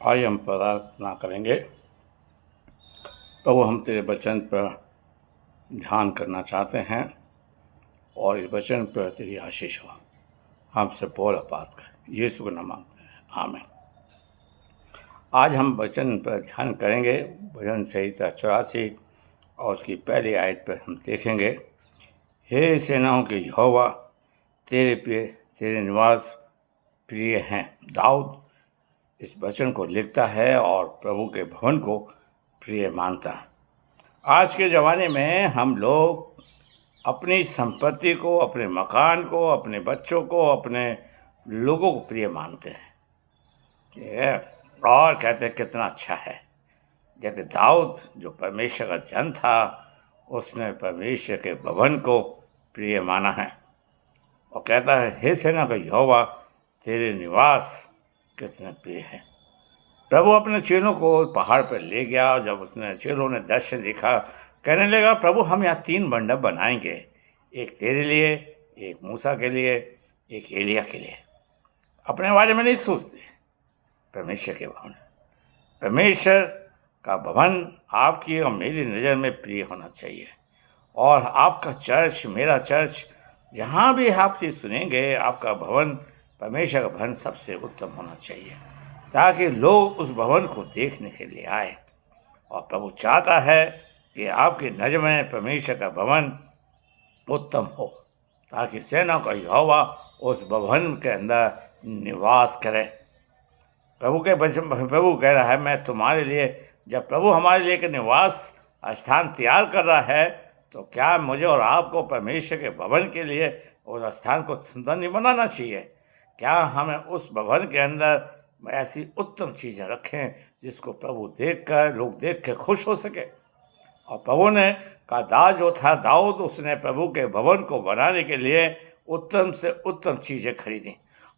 आइए हम प्रार्थना करेंगे। प्रभु, हम तेरे वचन पर ध्यान करना चाहते हैं और इस वचन पर तेरी आशीष हो। हमसे बोल बात कर, यीशु का नाम मांगते हैं, आमीन। आज हम वचन पर ध्यान करेंगे। भजन संहिता 84 और उसकी पहली आयत पर हम देखेंगे, हे सेनाओं के यहोवा, तेरे निवास प्रिय हैं। दाऊद इस वचन को लिखता है और प्रभु के भवन को प्रिय मानता है। आज के ज़माने में हम लोग अपनी संपत्ति को, अपने मकान को, अपने बच्चों को, अपने लोगों को प्रिय मानते हैं, ठीक है, और कहते हैं कितना अच्छा है। जबकि दाऊद जो परमेश्वर का जन था, उसने परमेश्वर के भवन को प्रिय माना है और कहता है, हे सेना का यहोवा, तेरे निवास कितने प्रिय हैं। प्रभु अपने चेलों को पहाड़ पर ले गया। जब उसने चेलों ने दर्शन देखा, कहने लगा, प्रभु हम यहाँ 3 मंडप बनाएंगे, एक तेरे लिए, एक मूसा के लिए, एक एलिया के लिए। अपने बारे में नहीं सोचते। परमेश्वर के भवन, परमेश्वर का भवन आपकी और मेरी नज़र में प्रिय होना चाहिए। और आपका चर्च, मेरा चर्च, जहाँ भी आपसे सुनेंगे, आपका भवन, परमेश्वर का भवन सबसे उत्तम होना चाहिए, ताकि लोग उस भवन को देखने के लिए आए। और प्रभु चाहता है कि आपकी नज़र में परमेश्वर का भवन उत्तम हो, ताकि सेना का यहोवा उस भवन के अंदर निवास करे। प्रभु कह रहा है, मैं तुम्हारे लिए, जब प्रभु हमारे लिए एक निवास स्थान तैयार कर रहा है, तो क्या मुझे और आपको परमेश्वर के भवन के लिए उस स्थान को सुंदर नहीं बनाना चाहिए? क्या हमें उस भवन के अंदर ऐसी उत्तम चीज़ें रखें जिसको प्रभु देखकर, लोग देख के खुश हो सके? और प्रभु ने का दास जो था दाऊद, उसने प्रभु के भवन को बनाने के लिए उत्तम से उत्तम चीज़ें खरीदी।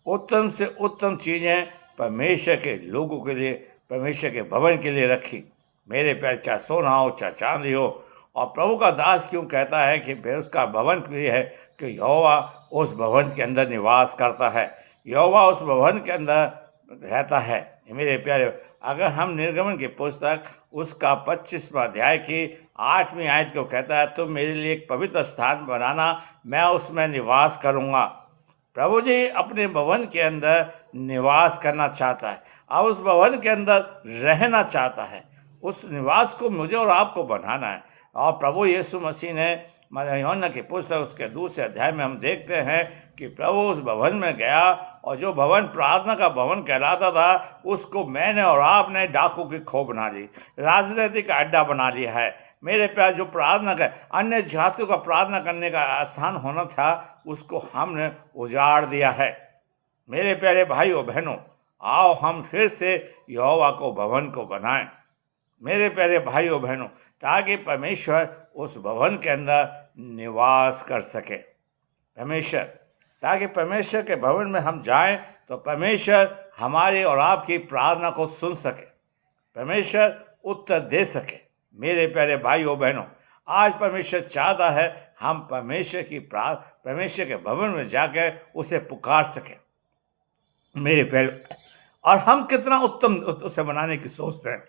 उत्तम से उत्तम चीज़ें परमेश्वर के लोगों के लिए, परमेश्वर के भवन के लिए रखी। मेरे पैर चाहे सोना हो, चाहे चांदी हो। और प्रभु का दास क्यों कहता है कि फिर उसका भवन प्रिय है? कि यहोवा उस भवन के अंदर निवास करता है, यहोवा उस भवन के अंदर रहता है। मेरे प्यारे, अगर हम निर्गमन की पुस्तक उसका 25वां अध्याय की 8वीं आयत को कहता है, तो मेरे लिए एक पवित्र स्थान बनाना, मैं उसमें निवास करूँगा। प्रभु जी अपने भवन के अंदर निवास करना चाहता है और उस भवन के अंदर रहना चाहता है। उस निवास को मुझे और आपको बनाना है। और प्रभु यीशु मसीह ने यूहन्ना की पुस्तक उसके 2 अध्याय में हम देखते हैं कि प्रभु उस भवन में गया, और जो भवन प्रार्थना का भवन कहलाता था, उसको मैंने और आपने डाकू की खो बना ली, राजनीतिक अड्डा बना लिया है। मेरे प्यार, जो प्रार्थना का, अन्य जातियों का प्रार्थना करने का स्थान होना था, उसको हमने उजाड़ दिया है। मेरे प्यारे भाइयों बहनों, आओ हम फिर से यहोवा को भवन को बनाएं। मेरे प्यारे भाइयों बहनों, ताकि परमेश्वर उस भवन के अंदर निवास कर सके। परमेश्वर, ताकि परमेश्वर के भवन में हम जाएं तो परमेश्वर हमारी और आपकी प्रार्थना को सुन सके, परमेश्वर उत्तर दे सके। मेरे प्यारे भाइयों बहनों, आज परमेश्वर चाहता है हम परमेश्वर के भवन में जाकर उसे पुकार सके। मेरे प्यारे, और हम कितना उत्तम उसे बनाने की सोचते हैं।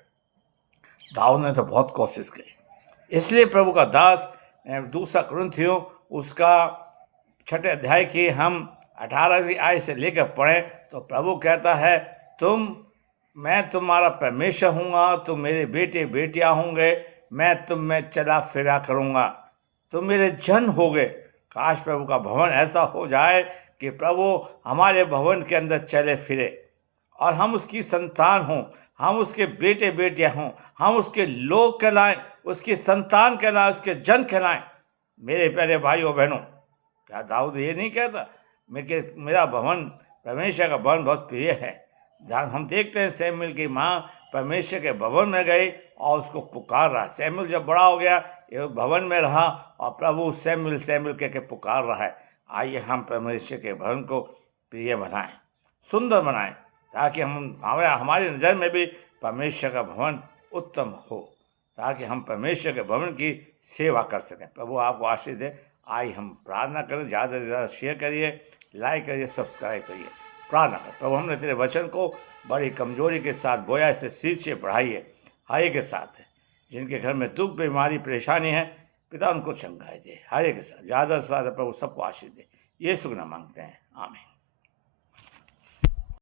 दाऊद ने तो बहुत कोशिश की। इसलिए प्रभु का दास 2 कुरिन्थियों उसका 6 अध्याय की हम 18वीं आयत से लेकर पढ़ें, तो प्रभु कहता है, मैं तुम्हारा परमेश्वर हूँगा, तुम मेरे बेटे बेटियाँ होंगे, मैं तुम में चला फिरा करूँगा, तुम मेरे जन होगे। काश प्रभु का भवन ऐसा हो जाए कि प्रभु हमारे भवन के अंदर चले फिरे और हम उसकी संतान हों, हम उसके बेटे बेटियाँ हों, हम उसके लोग कहलाएं, उसकी संतान कहलाएं, उसके जन कहलाएं। मेरे प्यारे भाइयों बहनों, क्या दाऊद ये नहीं कहता मेरा भवन, परमेश्वर का भवन बहुत प्रिय है? हम देखते हैं शमूएल की माँ परमेश्वर के भवन में गई और उसको पुकार रहा। शमूएल जब बड़ा हो गया, ये भवन में रहा और प्रभु शमूएल शमूएल कह के पुकार रहा है। आइए हम परमेश्वर के भवन को प्रिय बनाएं, सुंदर बनाएं, ताकि हमारी नज़र में भी परमेश्वर का भवन उत्तम हो, ताकि हम परमेश्वर के भवन की सेवा कर सकें। प्रभु आपको आशीष दे। आइए हम प्रार्थना करें। ज़्यादा से ज़्यादा शेयर करिए, लाइक करिए, सब्सक्राइब करिए। प्रार्थना कर। प्रभु हमने तेरे वचन को बड़ी कमजोरी के साथ बोया, इसे सिर से बढ़ाइए हर एक के साथ है जिनके घर में दुख बीमारी परेशानी है, पिता उनको चंगाई दे। हर एक के साथ ज़्यादा से ज़्यादा प्रभु सबको आशीष दे। यीशु का नाम मांगते हैं, आमीन।